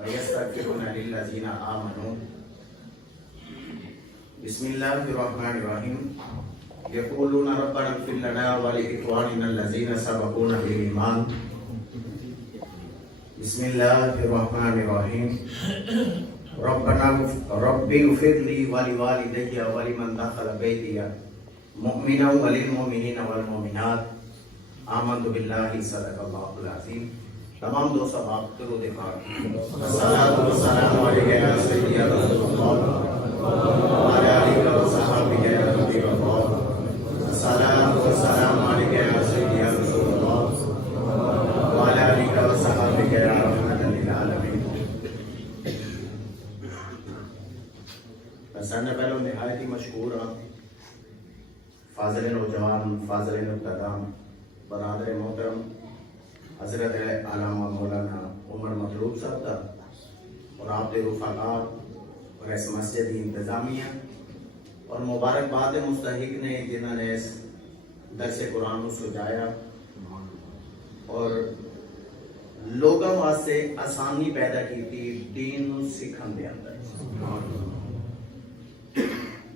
وَيَسْتَغْفِرُونَ لِلَّذِينَ آمَنُوا بسم اللہ الرحمن الرحیم یقولون ربنا اغفر لنا ولإخواننا الذین سبقونا بالایمان بسم اللہ الرحمن الرحیم رب اغفر لی ولوالدی ولمن دخل بیتی مؤمنا وللمؤمنین والمؤمنات آمنت باللہ صدق اللہ العظیم. تمام دوست آپ درود پاک الصلاۃ والسلام علیک یا سیدی رسول اللہ وعلی آلہ وصحبہ یا حبیب اللہ. الصلاۃ والسلام علیک یا سیدی رسول اللہ وعلی آلہ وصحبہ یا رحمۃ للعالمین. سب سے پہلے نہایت ہی مشکور ہوں فاضل نوجوان فاضل مقتدام برادر محترم حضرت علامہ مولانا عمر مطلوب صاحب کا اور آپ کے رفقاء اور اس مسجد کی انتظامیہ اور مبارکباد مستحق نے جنہوں نے اس درس قرآن کو سجایا اور لوگوں واسطے آسانی پیدا کی تھی دین سیکھن دے اندر.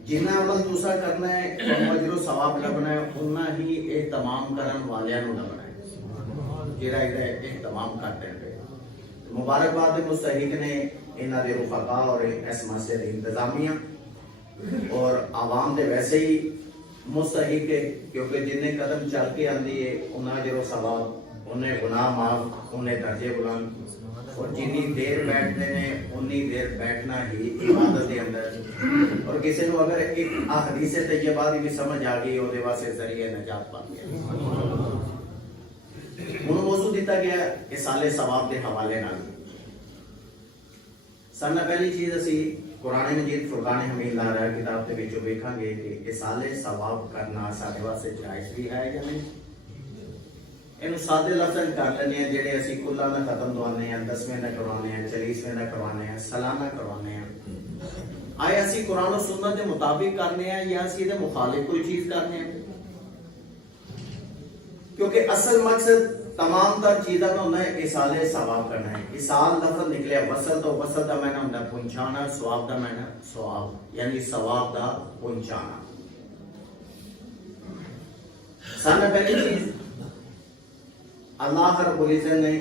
جنہ عمل تسا کرنا ہے اجر و ثواب لبنا ہے اتنا ہی اہتمام کرن والیاں نوں لبنا ہے جڑا اہتمام کرتے ہیں. مبارکباد مستحق نے انہاں دے رفقاء اور اس مسجد انتظامیہ اور عوام دے ویسے ہی مستحق ہے کیونکہ جنہیں قدم چل کے آندی ہے انہاں اجر و ثواب انہیں گناہ معاف انہیں درجے بلند اور جنی دیر بیٹھتے ہیں انی دیر بیٹھنا ہی عبادت کے اندر. اور کسی کو اگر ایک حدیث طیبہ بھی سمجھ آ گئی وہ واسطے ذریعہ نجات پا گیا. انہوں موضوع دیتا گیا اصال ثواب کے حوالے نال. سب پہلی چیز اسی قرآن مجید فرقان حمید لا رہا کتاب کے وچوں ویکھاں گے کہ اصال ثواب کرنا سارے واسطے جائز بھی ہے یا نہیں. انہوں سادے لفظ کر لینے ہیں جڑے اسی کلا نہ ختم دوانے ہیں 10ویں نہ کروانے ہیں 40ویں نہ کروانے ہیں سالانہ کروانے ہیں. آیا اسی قرآن و سنت کے مطابق کرنے ہیں یا اسی دے مخالف کوئی چیز کرنے ہیں. کیونکہ اصل مقصد تمام تر چیزاں کا ہوتا ہے اصال ثواب کرنا ہے. اصال لفظ نکلے وصل تو وصل کا معنی ہوتا ہے پہنچانا, ثواب کا معنی ثواب یعنی ثواب کا پہنچانا. سب سے پہلی چیز اللہ رب العزت نے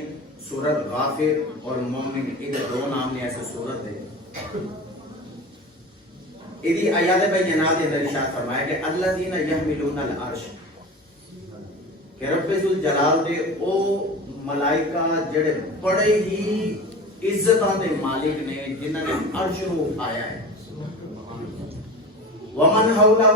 سورت غافر اور مومن یہ دو نام نے ایسے سورت ہے یہ آیات بینات اندر ارشاد فرمایا کہ الذین یحملون العرش کہ رب ذوالجلال دے او ملائکہ جڑے بڑے ہی عزتاں دے مالک نے جنہاں نے عرش نو اٹھایا ہے. ومن حولہ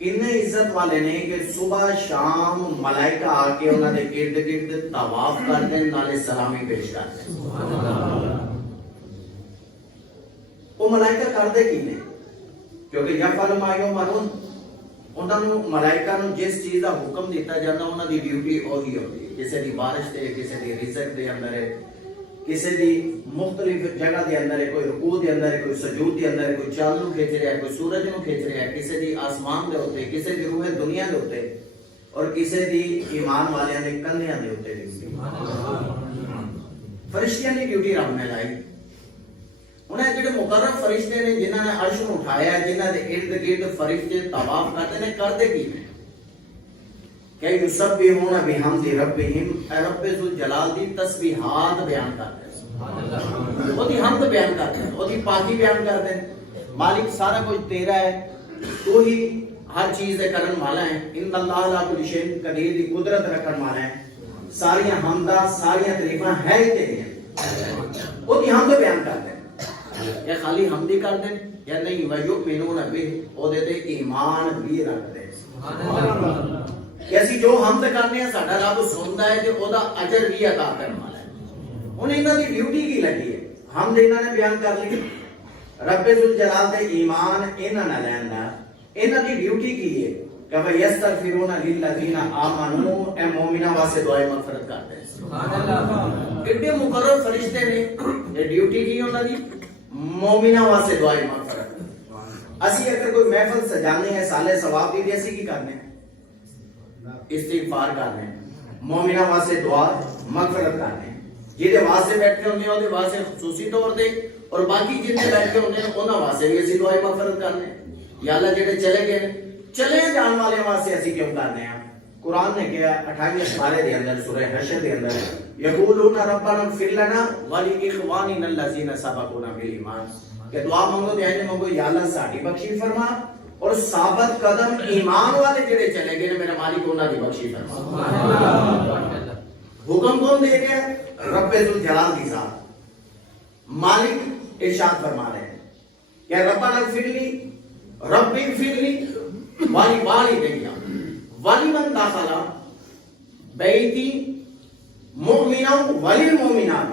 اتنے عزت والے نے کہ صبح شام ملائکہ آ کے انہوں نے گرد گرد طواف کرتے ہیں نالے سلامی پیش کرتے ہیں. وہ ملائکہ کرتے کی نے کیونکہ یفعل ما یؤمرون انہوں نے ملائکہ نے جس چیز کا حکم دیتا جاتا انہوں دی ڈیوٹی وہی ہوتی ہے. کسی دی بارش دے کسی دی رزق دے اندر ہے کسی دی مختلف جگہ دے اندر ہے کوئی رکوع دے اندر ہے کوئی سجود دے اندر ہے کوئی چاند نو کھینچ رہا ہے کوئی سورج نو کھینچ رہا ہے کسی دی آسمان دے ہوتے کسی دی روح دنیا دے ہوتے اور کسی دی ایمان والیاں دے کندھیاں دے ہوتے. فرشتیاں دی ڈیوٹی رب نے لائی. انہیں جڑے مقرر فرشتے نے جنہاں نے عرش نو اٹھایا ہے جنہاں دے ارد گرد فرشتے طواف کرتے ہیں کرتے کی نے کہ یسبحون بحمد ربہم رب ذوالجلال دی تسبیحات بیان کرتے ہیں وہ دی حمد بیان کرتے ہیں وہ دی پاکی بیان کرتے ہیں. مالک سارا کچھ تیرا ہے تو ہی ہر چیز دے کرن والا ہے. ان اللہ لا کل شیء قدیر دی قدرت رکھن والا ہے. ساری حمدہ ساری تعریفاں ہے تیری ہیں وہ دی حمد بیان کرتے ہیں. یا خالی حمدی کرتے ہیں یا نہیں وَيُؤْمِنُونَ بِهِ او دے تے ایمان بھی رکھتے ہیں کہ اسی جو حمد کرنے ہیں ساڈا رب سندا ہے تے او دا اجر بھی عطا کرن والا ہے. انہیں انہاں دی ڈیوٹی کی لگی ہے حمد انہاں نے بیان کر لی رب ذوالجلال دے ایمان انہاں نہ لیندا انہاں دی ڈیوٹی کی ہے کہ یستغفرون للذین آمنوا اے مومناں واسطے دعائے مغفرت کرتے ہیں. سبحان اللہ. ایڈے مقرر فرشتے نے یہ ڈیوٹی کی انہاں دی مومناں واسطے دعائے مغفرت. اسی اگر کوئی محفل سجانے ہیں سالے ثواب دی اسی کی کرنے ہیں استغفار کرنے ہیں مومنہ واسطے دعا مغفرت کرنے ہیں. جہدے واسطے بیٹھے ہوندے ہیں واسطے خصوصی طور تے، اور باقی جتنے بیٹھے ہوندے ہیں انہاں واسطے بھی اسی دعائیں مغفرت کرنے ہیں۔ یا اللہ جڑے چلے گئے چلے جان والے واسطے اسی کیوں کرنے ہیں؟ قرآن نے کہا 28 سپارے دے اندر سورہ حشر دے اندر یقولون ربنا اغفر لنا ولاخواننا الذین سبقونا بالایمان، کہ دعا مانگو تے مانگو یا اللہ ساڈی بخشی فرما اور ثابت قدم ایمان والے جڑے چلے گئے میرا مالک انہاں دی بخشی فرما۔ سبحان اللہ۔ حکم کون دے گیا؟ رب ذوالجلال کی ذات مالک ارشاد فرما رہے ہیں کہ ربنا اغفر لی رب اغفر لی ولوالدی ولمن دخل بیتی مؤمنا وللمؤمنات،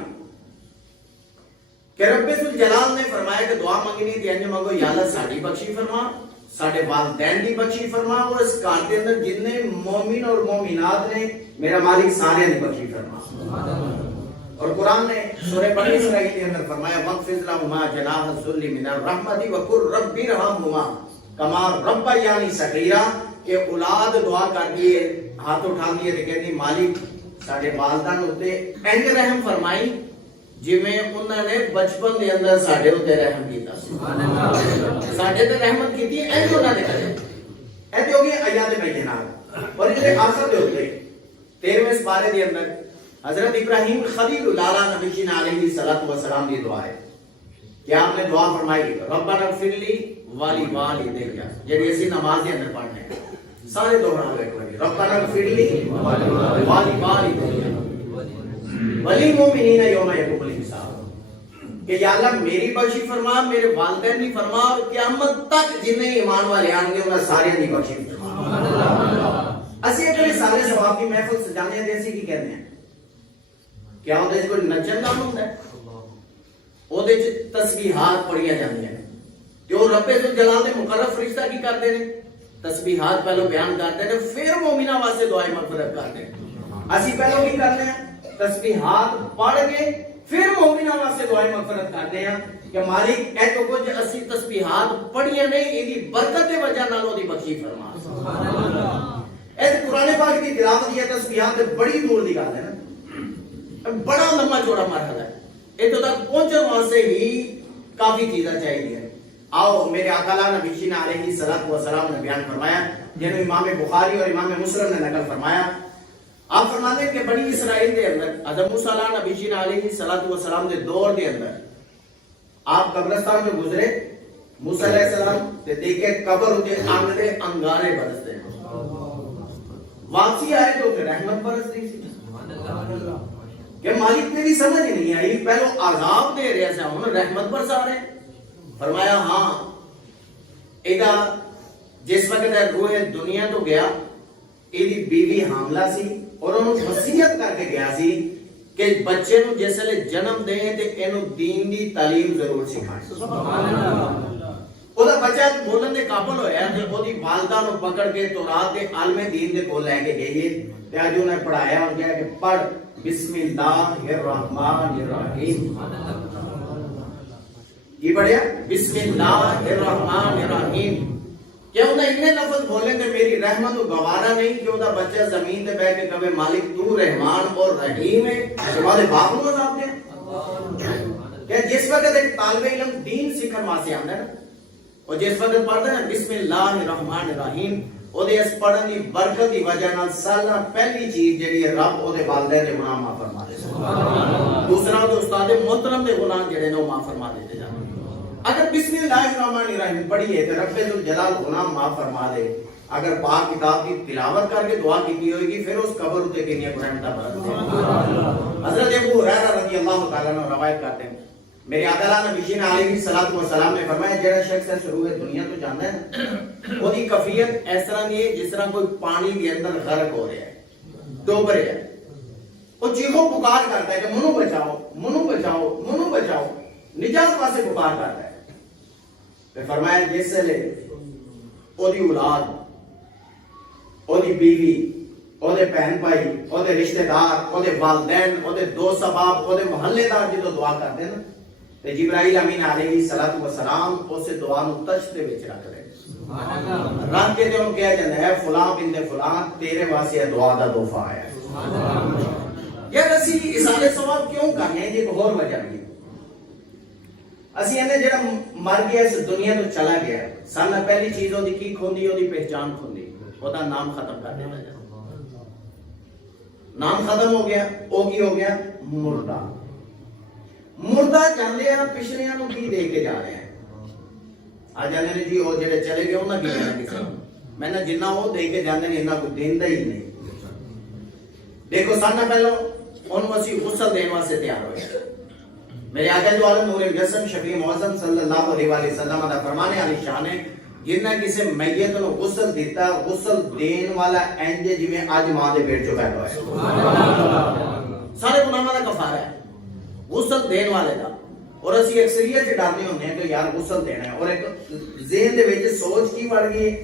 کہ رب ذوالجلال نے فرمایا کہ دعا مانگنی تھی انج مانگو یا اللہ ساڈی بخشی فرما، ساڈے والدین دی بخشی فرما، اور اس گھر دے اندر جتنے مومن اور مومنات نے میرا مالک سارے دی بخشی فرما۔ اور قرآن نے سورہ بنی اسرائیل کے اندر فرمایا وَاخْفِضْ لَهُمَا جَنَاحَ الذُّلِّ مِنَ الرَّحْمَةِ وَقُلْ رَبِّ ارْحَمْهُمَا كَمَا رَبَّيَانِي صَغِيرًا، کہ اولاد دعا کر دیے ہاتھ اٹھا دیے تے کہندی مالک ساڈے والدین اُتے انج رحم فرمائی جویں انہاں نے بچپن دے اندر ساڈے اُتے رحم کیتا۔ سبحان اللہ۔ ساڈے تے رحمت کیتی انج انہاں نے کرے۔ اے تے ہو گئی آیات بینات۔ اور اس دے آخر دے اُتے 13ویں سپارے دے اندر حضرت ابراہیم خلیل اللہ نبی جی علیہ الصلوۃ والسلام دی دعا ہے کہ آپ نے دعا فرمائی ربنا اغفر لی ولوالدی، جڑی اسی نماز دے اندر پڑھنے ہیں سارے دوہراؤ ایک بار ربنا اغفر لی ولوالدی وللمؤمنین یوم یقوم الحساب، کہ یا اللہ میری بخشی فرما، میرے والدین کی فرما، اور قیامت تک جنہیں ایمان والے آن گے انہیں سارے دی بخشی فرما۔ اسی اگر سارے ثواب کی محفل سجانے ہیں ایسی کی کہتے ہیں کیا ہوتا ہے؟ کوئی نچن نام ہوتا ہے وہ تسبیحات پڑھیا جاندی ہیں کہ وہ رب ذوالجلال دے مقرب فرشتہ کی کرتے ہیں تسبیحات پہلو بیان کرتے ہیں پھر مومنہ واسطے دعائیں مغفرت کرتے ہیں۔ اسی پہلو کی کرتے ہیں تسبیحات پڑھ کے پھر مومنہ واسطے دعائیں مغفرت کرتے ہیں کہ مالک اے تو کچھ اسی تسبیحات پڑھیا نہیں ایدی برکت دے وجہ نال دی بخشی فرما۔ سبحان اللہ۔ اے قرآن پاک کی تلاوت یہ تسبیحات بڑی دور دی گل ہے نا، بڑا لمبا چوڑا مرحلہ ہے، اتو تک پہنچنے واسطے ہی کافی چیزیں چاہیے ہیں۔ آؤ میرے آقا نبی جی علیہ الصلوۃ والسلام نے بیان فرمایا جنہوں امام بخاری اور امام مسلم نے نقل فرمایا، آپ فرماتے ہیں کہ بنی اسرائیل دے اندر حضرت موسیٰ نبی جی علیہ الصلوۃ والسلام دے دور دے اندر آپ قبرستان جو گزرے موسیٰ علیہ السلام تے دیکھے قبر ہوتے آنگڑے انگارے برستے ہیں، واپسی آئے تو رحمت برستی سی کہ مالک میری سمجھ نہیں آئی، پہلو عذاب دے رہے سے ہم رحمت برسا رہے ہیں۔ فرمایا ہاں ایدہ جس وقت روح دنیا تو گیا ایدی بیوی حاملہ سی اور انہوں وصیت کر کے گیا سی کہ بچے نو جس لے جنم دیں تے انہوں دین دی تعلیم ضرور سکھائیں۔ سبحان اللہ۔ او دا بچہ بولن دے قابل ہویا تے او دی والدہ نو پکڑ کے تورات دے عالم دین دے کو لے کے گئی تے اج انہیں پڑھایا اور کہا کہ پڑھ بسم اللہ الرحمن الرحیم، یہ پڑھیا بسم اللہ الرحمن الرحیم، کیا انہیں اتنے لفظ بولے کہ میری رحمت و گوارا نہیں کہ انہیں بچہ زمین دے بیٹھ کے کہے مالک تو رحمان اور رحیم ہے، جواب باپ کو عذاب دیا کہ جس وقت ایک طالب علم دین سیکھن واسطے آندا ہے اور جس وقت پڑھدا ہے بسم اللہ الرحمن الرحیم او دے اس پڑھن دی برکت دی وجہ نال سالہ پہلی چیز جڑی ہے رب او دے والدین دے گناہ معاف فرما دے، دوسرا او استاد محترم دے گناہ جڑے نے معاف فرما دیتے جان۔ اگر بسم اللہ الرحمن الرحیم پڑھیے تو رب ذوالجلال گناہ معاف فرما دے۔ اگر پاک کتاب کی تلاوت کر کے دعا کی ہوئے گی پھر اس قبر تے کنیاں رحمتاں برستے ہیں۔ حضرت ابو ہریرہ رضی اللہ تعالی عنہ روایت کرتے ہیں میرے آقا نبی جی علیہ الصلوۃ والسلام نے فرمایا جڑا شخص ہے شروع دنیا تو جاندا ہے وہ دی کیفیت اس طرح نہیں ہے جس طرح کوئی پانی کے اندر غرق ہو رہا ہے، ڈوب رہا ہے، وہ چیخو پکار کرتا ہے کہ منو بچاؤ منو بچاؤ منو بچاؤ، نجات واسطے پکار کرتا ہے۔ پھر فرمایا جس لے او دی اولاد او دی بیوی او دے بہن بھائی او دے رشتہ دار او دے والدین او دے دوست احباب او دے محلے دار جدو دعا کرتے ہیں تے جبرائیل امین علیہ الصلوۃ والسلام اس دعا نو تشت دے وچ رکھ دے، سبحان اللہ، رکھ کے تے انہوں کہا جاندا ہے فلاں بن فلاں تیرے واسطے دعا دا تحفہ آیا ہے۔ یار اسی اصالے ثواب کیوں کرنے ہیں؟ ایک اور وجہ بھی اسی انہیں جڑا مر گیا اس دنیا تو چلا گیا سانہ پہلی چیز ہوتی کی کھوندی ہوتی پہچان کھوندی ہوتا نام ختم کر دیتا جائے نام ختم ہو گیا او کی ہو گیا مردہ مردہ جاندے ہیں پچھلیاں نو کی دے کے جا رہے ہیں آج جانے نے جی وہ جڑے چلے گئے انہاں کی دینا کسی میں نے جنہ وہ دے کے جاندے ہیں انہاں کو دیندہ ہی نہیں دیکھو سانہ پہلو انہوں اسی غسل دین واسطے تیار ہوئے میرے آقا جو عالم نور الجسم شفیع معظم صلی اللہ علیہ وسلم دا فرمانے علی شان ہے جنہ کسی میت نو غسل دیتا غسل دین والا اینجے جی میں آج ماں دے پیٹ چو پیدا ہے سارے گناہاں دا کفارہ ہے غسل دین والے دا اور اسی اکثریت سے ڈالنے ہونے ہیں کہ یار غسل دینا ہے اور ایک ذہن دے وچ سوچ کی بڑھ گئی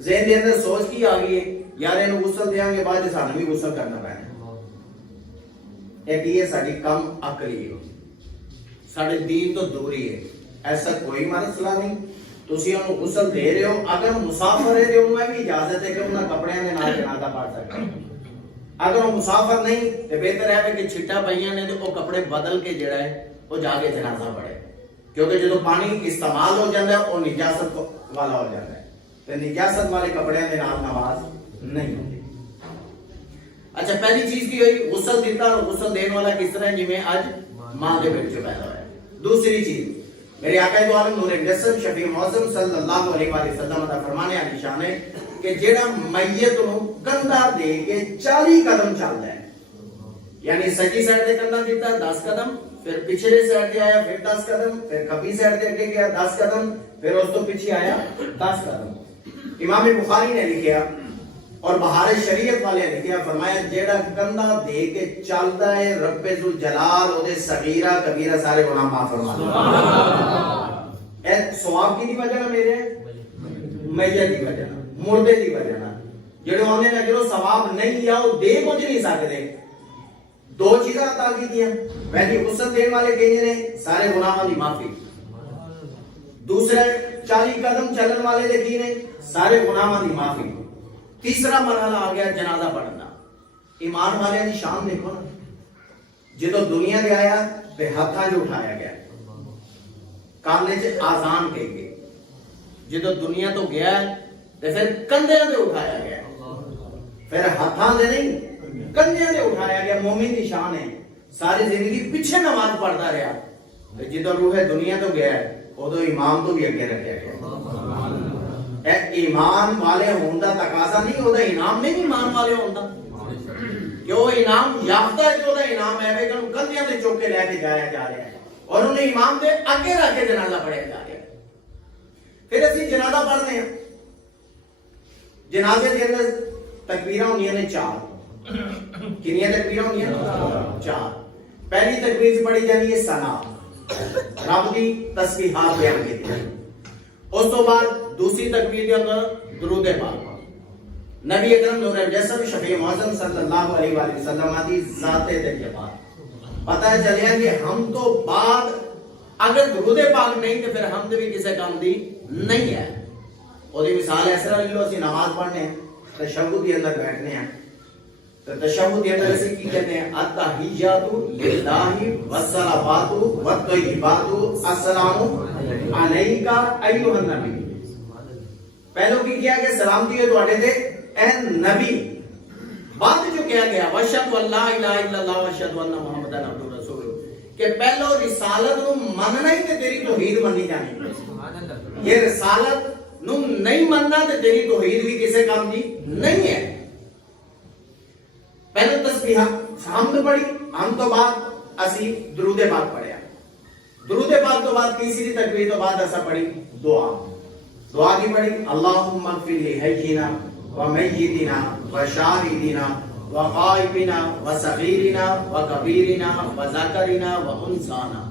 ذہن دے اندر سوچ کی آ گئی یار انہوں غسل دیاں گے بعد سانوں بھی غسل کرنا پڑنا ایک یہ ساڈی کم عقلی ہے ساڈے دین تو دوری ہے ایسا کوئی مسئلہ نہیں تسی انہوں غسل دے رہے ہو اگر مسافر ہے تو انہوں بھی اجازت ہے کہ انہوں کپڑیاں دے نال جنازہ پڑھ سکتے اگر وہ مسافر نہیں تو بہتر ہے کہ چھٹا پئیاں نے تو وہ کپڑے بدل کے جڑا ہے وہ جا کے جنازہ پڑھے کیونکہ جو پانی استعمال ہو جاتا ہے وہ نجاست والا ہو جاتا ہے تو نجاست والے کپڑیاں دے نال نماز نہیں ہوتی اچھا پہلی چیز کی ہوئی غسل دیتا اور غسل دین والا کس طرح جی میں آج ماں دے پیٹ چ پیدا ہوا ہے دوسری چیز میرے آقا دو عالم نور الجسم شفیع معظم صلی اللہ علیہ وسلم دا فرمانے علی شان ہے کہ جیڑا میت نو کندھا دے کے 40 قدم چلدا ہے یعنی سجی سائیڈ تے کندھا دیتا 10 قدم پھر پچھلے سائیڈ تے آیا پھر 10 قدم پھر کھبی سائیڈ تے اگے گیا 10 قدم پھر اس تو پیچھے آیا 10 قدم امام بخاری نے لکھیا اور بہار شریعت والے نے کیا فرمایا جیڑا کندھا دے کے چلدا ہے رب ذوالجلال او دے صغیرہ کبیرہ سارے گناہ معاف فرما دے اے ثواب کی دی وجہ نہ میرے میت دی وجہ نہ مردے دی وجہ نہ جڑے ہونے نہ جو ثواب نہیں یا او دے کچھ نہیں سکدے دو چیزاں عطا کی دیا پہلی غسل دین والے کہنے نے سارے گناہاں دی معافی دوسرے 40 قدم چلن والے دے کی نے سارے گناہاں دی معافی تیسرا مرحلہ آ گیا جنازہ پڑھنا ایمان والے کی شان دیکھو نا جدو دنیا دے آیا تے ہاتھاں جو اٹھایا گیا کانے چ آزان کہے گئے جدو دنیا تو گیا تے پھر کندھیاں تے اٹھایا گیا پھر ہاتھاں دے نہیں کندھیاں تے اٹھایا گیا مومن کی شان ہے ساری زندگی پیچھے نماز پڑھتا رہا تے جدو روح دنیا تو گیا ادو امام تو بھی اگے رکھا گیا ایمان والے ہوندا تقاضا نہیں ہوتا انعام نہیں ایمان والے ہوندا کہ وہ انعام یافتہ ہے جو انعام ہے کہ انہوں کندھیاں تے چوک کے لے کے جایا جا رہا ہے اور انہیں امام دے آگے رکھ کے جنازہ پڑھیا جا رہا ہے پھر اسی جنازہ پڑھتے ہیں جنازے کے اندر تکبیراں ہونیاں نے 4 کنیاں تکبیراں ہونیاں 4 پہلی تکبیر سے پڑھی جاتی ہے ثنا رب دی تسبیحات بیان کی اس تو بعد دوسری تکبیر کے اندر درود پاک نبی اکرم نور الجسم شفیع معظم صلی اللہ علیہ وآلہ وسلم دی ذات دل کے بعد پتہ چلیا کہ ہم تو بعد اگر درود پاک نہیں تو پھر ہم بھی کسی کام دی نہیں ہے اور یہ مثال ایسے لے لو اسی نماز پڑھنے ہیں تشہد کے اندر بیٹھنے ہیں تو تشہد کے اندر اسے کی کہتے ہیں التحیات للہ والصلوات والطیبات السلام علیکہ ایھا النبی پہلو کی کیا کہ سلامتی ہے تواڈے تے اے نبی بعد جو کیا گیا واشهد ان لا الہ الا اللہ واشهد ان محمد عبدہ رسول کہ پہلو رسالت نو مننا ہی تے تیری توحید مننی جانی یہ رسالت نو نہیں مننا تے تیری توحید بھی کسے کام دی نہیں ہے پہلو تسبیح حمد پڑھی ہم تو بعد اسی درود پاک پڑھیا درود پاک تو بعد تیسری تکبیر تو بعد ایسا پڑھی دعا کی پڑھی اللہم اغفر لی حینا ومیتنا وشاہدنا وغائبنا وصغیرنا وکبیرنا وذکرنا وانثانا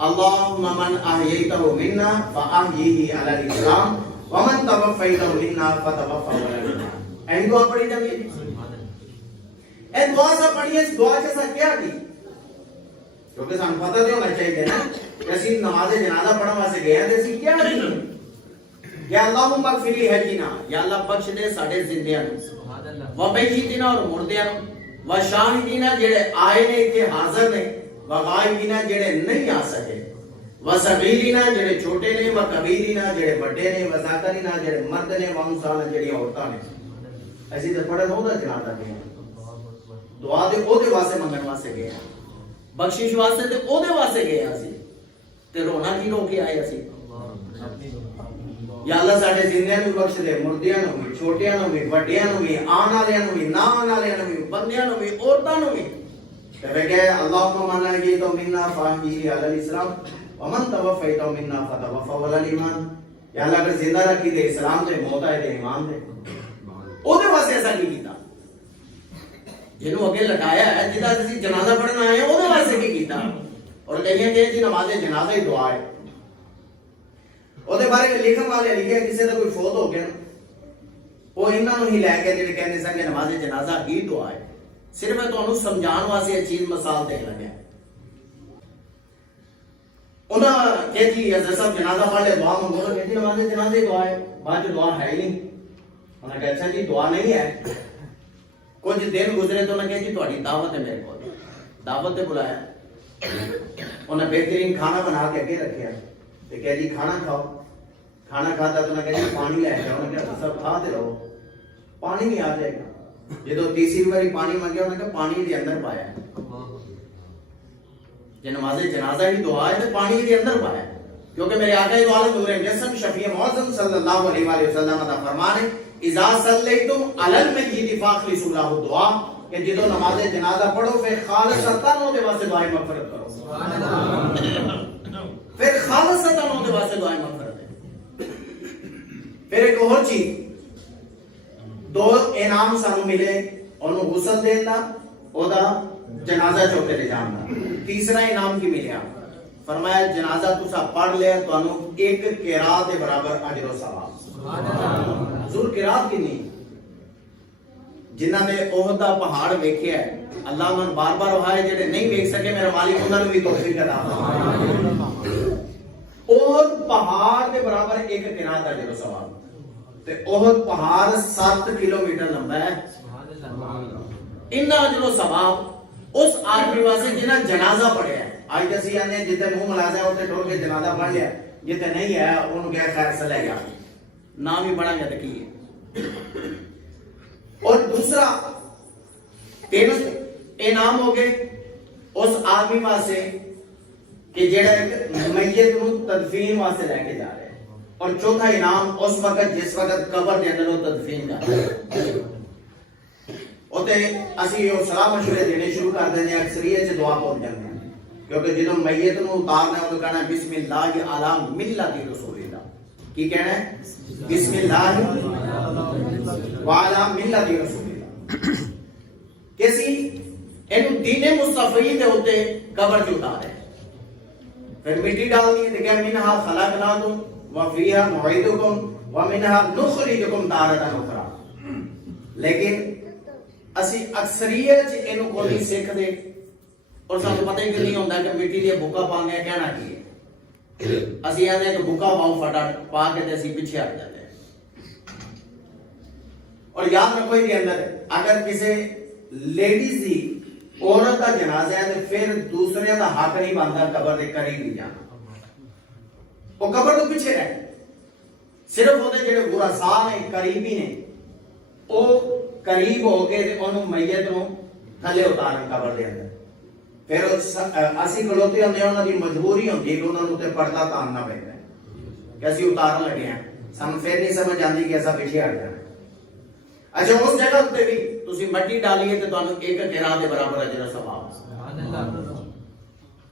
اللہم من احییتہ منا فاحیہ علی الاسلام ومن توفیتہ منا فتوفہ علی الاسلام این دعا پڑھی جاتی ہے این دعا سا پڑھی ہے اس دعا جیسا کیا دی کیونکہ سان پتہ دے ہونا چاہیے نا جیسی نماز جنازہ پڑھا واسے گیا جیسی کیا دی یا اللہم اغفر لی حینا یا اللہ بخش دے ساڑھے زندیاں نو ومیتنا اور مردیاں نو و شاہدین جڑے آئے نے کہ حاضر نے، و غائبین جڑے نہیں آ سکے، و صغیرین جڑے چھوٹے نے، و کبیرین جڑے بڑے نے، و ذکرین جڑے مرد نے، و انثیٰ جڑی عورتاں نے. ایسی تے پڑھن ہوگا جنازہ دے دعا دے او دے واسطے منگن واسطے گئے ہیں، بخشش واسطے تے او دے واسطے گئے ہیں اسی تے رونا کی رو کے آئے اسی. یا اللہ ساڈے زندیاں نوں بخش دے، مردیاں نوں بھی، چھوٹیاں نوں بھی، وڈیاں نوں بھی، آن والیاں نوں بھی، نہ آن والیاں نوں بھی، بندیاں نوں بھی، عورتاں نوں بھی. تے کہ اللہم من احییت منا فاحیہ علی الاسلام ومن توفیت منا فتوفہ علی الایمان. یا اللہ اگر زندہ رکھی دے اسلام تے، موت آئے دے ایمان دے. او دے واسطے ایسا کی کیتا جنوں اگے لٹایا ہے، جدا اسی جنازہ پڑھنا آئے او دے واسطے کی کیتا. اور کہیں کہ جی نماز جنازہ ہی دعا ہے. او دے بارے میں لکھن والے لکھیا کسی دا کوئی فوت ہو گیا وہ انہاں نوں ہی لے کے جڑے کہندے سن کہ نماز جنازہ ہی دعا ہے. صرف میں تانوں سمجھان واسطے یہ چیز مثال دے لگا. انہاں کہ جی حضرت صاحب جنازہ پڑھ لے دعا مانگو، کہ جی نماز جنازہ ہی دعا ہے، بعد جو دعا ہے ہی نہیں. انہاں کہا اچھا جی دعا نہیں ہے. کچھ دن گزرے تو انہاں کہا جی تہاڈی دعوت ہے میرے کول، دعوت تے بلایا. انہاں بہترین کھانا بنا کے اگے رکھیا تے کہا جی کھانا کھاؤ. کھانا کھاتا تو انہاں کہا جی پانی لے جاؤ. انہاں کہا سب کھاتے رہو، پانی نہیں آ جائے گا. جدو تیسری باری پانی منگیا انہوں نے کہا پانی دے اندر پایا ہے. یہ نماز جنازہ ہی دعا ہے تو پانی دے اندر پایا ہے. کیونکہ میرے آقا دو عالم نور مجسم شفیع معظم صلی اللہ علیہ وآلہ وسلم کا فرمان ہے اذا صلیتم علی المیت فاخلصوا له الدعاء، کہ جدو نماز جنازہ پڑھو پھر خالصتاً دے واسطے دعائے مغفرت کرو. سبحان اللہ. پھر خالصتاً دے واسطے دعائے مغفرت ہے. پھر ایک اور چیز، دو انعام سانو ملے، انہوں غسل دیتا، او دا جنازہ چوکے لے جانا. تیسرا انعام کی ملیا، فرمایا جنازہ تسا پڑھ لیا تو انہوں ایک قرات برابر اجر و ثواب. حضور قرات کی نہیں، جنہاں نے احد دا پہاڑ ویکھیا ہے، اللہ انہوں بار بار وہائے جڑے نہیں ویکھ سکے میرا مالک انہوں نے بھی توفیق عطا فرمائے. احد پہاڑ دے برابر ایک قرات اجر و ثواب. تے احد پہاڑ 7 کلومیٹر لمبا ہے. انہاں اجر و ثواب اس آدمی واسطے جنہاں جنازہ پڑھیا ہے. آج جیسی آنے جتے منہ ملازہ ہے اسے ٹھوڑ کے جنازہ پڑھ لیا، جتے نہیں ہے انہوں کہا خیر سے لے گا نام ہی بڑھا گیا تکی ہے. اور دوسرا تین انعام ہو گئے اس آدمی واسطے کہ جڑا ایک میت نو تدفین واسطے لے کے جا رہے ہیں. اور چوتھا انعام اس وقت جس وقت قبر دے اندر وہ تدفین کر رہے ہیں. اوتے اسی یہ صلاح مشورے دینے شروع کر دینے، اکثریت سے دعا پہنچ جاتے ہیں. کیونکہ جنہوں میت نو اتارنا ہے انہوں کہنا ہے بسم اللہ علی ملت رسول اللہ. کی کہنا ہے؟ بسم اللہ وعلی ملت رسول اللہ. کیسی انہوں دین مصطفی دے ہوتے قبر جو اتارے، پھر مٹی ڈال دی کہ منہا خلقناکم وفیہا نعیدکم ومنہا نخرجکم تارۃ اخری. لیکن اسی اکثریت انہوں کو نہیں سیکھ دے اور سب پتہ ہی نہیں ہوتا کہ مٹی دے بھوکا پانے کہنا کی ہے. اسی آنے ہیں کہ بھوکا پاؤ پھٹا پا کے تے اسی پیچھے ہٹ جاتے ہیں. اور یاد رکھو ہی اندر اگر کسی لیڈیز دی عورت کا جنازہ ہے تو پھر دوسرے دا حق نہیں بنتا قبر دے قریب نہیں جانا. وہ قبر تو پیچھے رہے، صرف ہوتے جڑے ورثاء نے قریبی نے وہ قریب ہو کے انہوں میت نو تھلے اتارن قبر دے اندر. پھر اسی کھلوتے ہوندے انہاں دی مجبوری ہوندی کہ انہاں نوں تے پردہ تاننا پیندا ہے کہ اسی اتارن لگے ہیں. سانوں پھر نہیں سمجھ آندی کہ ایسا پیچھے ہٹ جانا. اچھا اس جگہ تے بھی تسی مٹی ڈالیے تے تانوں ایک قرات دے برابر اجر و ثواب. سبحان اللہ.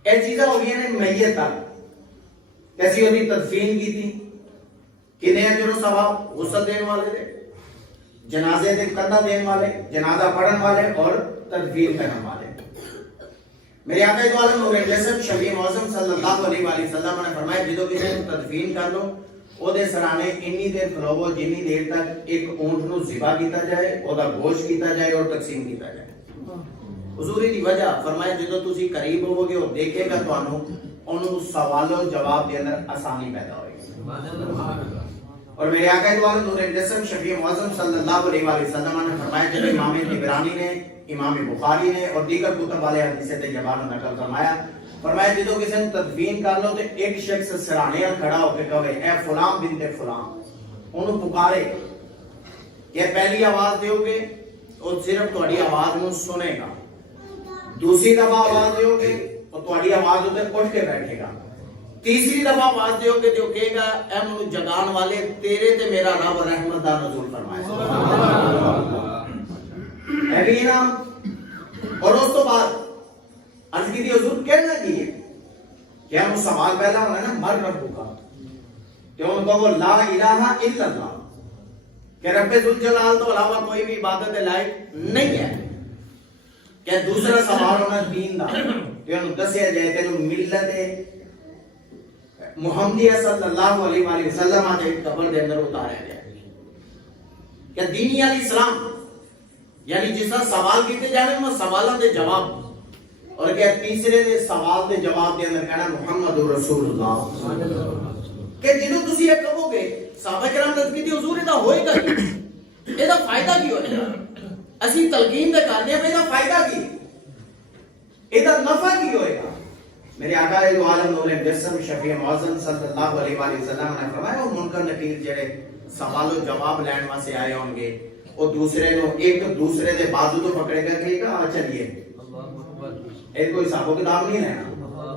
اے چیزاں ہو گئی نے میت تک. کیسی ہوتی تدفین کی تھی، کنے اجر و ثواب؟ غسل دین والے دے، جنازے دے کندھا دین والے، جنازہ پڑھن والے اور تدفین کرن والے. میرے آقا دو عالم نور مجسم شفیع معظم صلی اللہ علیہ وآلہ وسلم نے فرمایا جدو کسی کو تدفین کر لو او دے سرانے انی دیر کھلوو جنی دیر تک ایک اونٹ نو ذبح کیتا جائے، او دا گوشت کیتا جائے اور تقسیم کیتا جائے. حضوری دی وجہ فرمایا جدو تسی قریب ہوو گے اور دیکھے گا تانوں انہوں سوال و جواب دے اندر آسانی پیدا ہوئے گی. اور میرے آقا دو عالم نور مجسم شفیع معظم صلی اللہ علیہ وآلہ وسلم نے فرمایا جب امام طبرانی نے امام بخاری نے اور دیگر کتب والے حدیث تے جواب نقل فرمایا، فرمایا جدو کسی نے تدفین کر لو تو ایک شخص سرانے کھڑا ہو کے کہے اے فلاں بنت فلاں، انہوں پکارے کہ پہلی آواز دیو گے اور صرف تہاڈی آواز نو سنے گا، دوسری دفعہ آواز دیو گے اور تہاڈی آواز تے اٹھ کے بیٹھے گا، تیسری دفعہ آواز دیو گے جو کہے گا اے منو جگان والے تیرے تے میرا رب رحمت دا نزول فرمائے۔ ہے نا؟ اور اس تو بعد عرض کی حضور کہنا کی ہے کیا وہ سوال پیدا ہونا ہے نا مر ربو کا، کہ ان کو وہ لا الہ الا اللہ، کہ رب ذوالجلال تو علاوہ کوئی بھی عبادت لائق نہیں ہے۔ کہ دوسرا سوال ہونا دین دا، کہ انہوں دسیا جائے کہ ملت محمدیہ صلی اللہ علیہ وآلہ وسلم آتے قبر دے اندر اتارے گئے، کہ دینی علیہ السلام یعنی جس طرح سوال کیتے جانے وہ سوالوں دے جواب، اور کیا تیسرے دے سوال دے جواب دے اندر کہنا محمد رسول اللہ، کہ جنہوں تسی یہ کہو گے صحابہ کرام نے کہتے حضور یہ ہوئے گا یہ دا فائدہ کی ہوئے گا، اسی تلقین دے کرنے ہیں یہ فائدہ کی، یہ دا نفع کی ہوئے گا۔ میرے آقا دو عالم نور مجسم شفیع معظم صلی اللہ علیہ وآلہ وسلم نے فرمایا وہ منکر نکیر جڑے سوال و جواب لین واسطے آئے ہوں گے وہ دوسرے نو ایک دوسرے دے بازو تو پکڑے گا کہ آ چلیے ایک کوئی حساب و کتاب نہیں لینا،